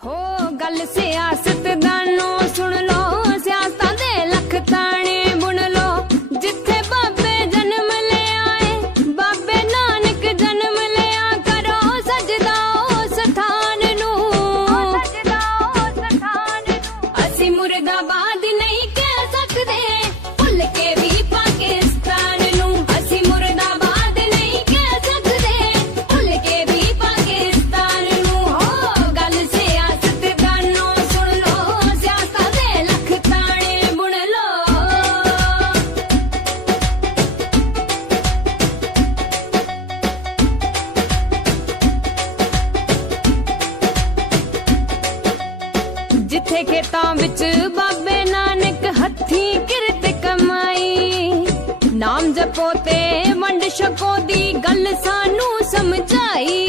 हो गल सियासतदानों सुन लो, सियासतां दे लख ताणे बुन लो। जिथे बाबे जन्म ले आए, बाबे नानक जन्म लिया, करो सजदा उस स्थान नू। असी मुर्दाबाद नहीं कह सकदे, भुल के भी पाकिस्तान नू। असी मुर्दाबाद नहीं कह सकदे, भुल के भी पाकिस्तान नू। हो गल सियासतदानों सुन लो, सियासतां दे लख ताणे बुन लो। जिथे खेतां विच बाबे नानक हथी किरत कमाई, नाम जपो ते वंड छको दी गल सानू समझाई।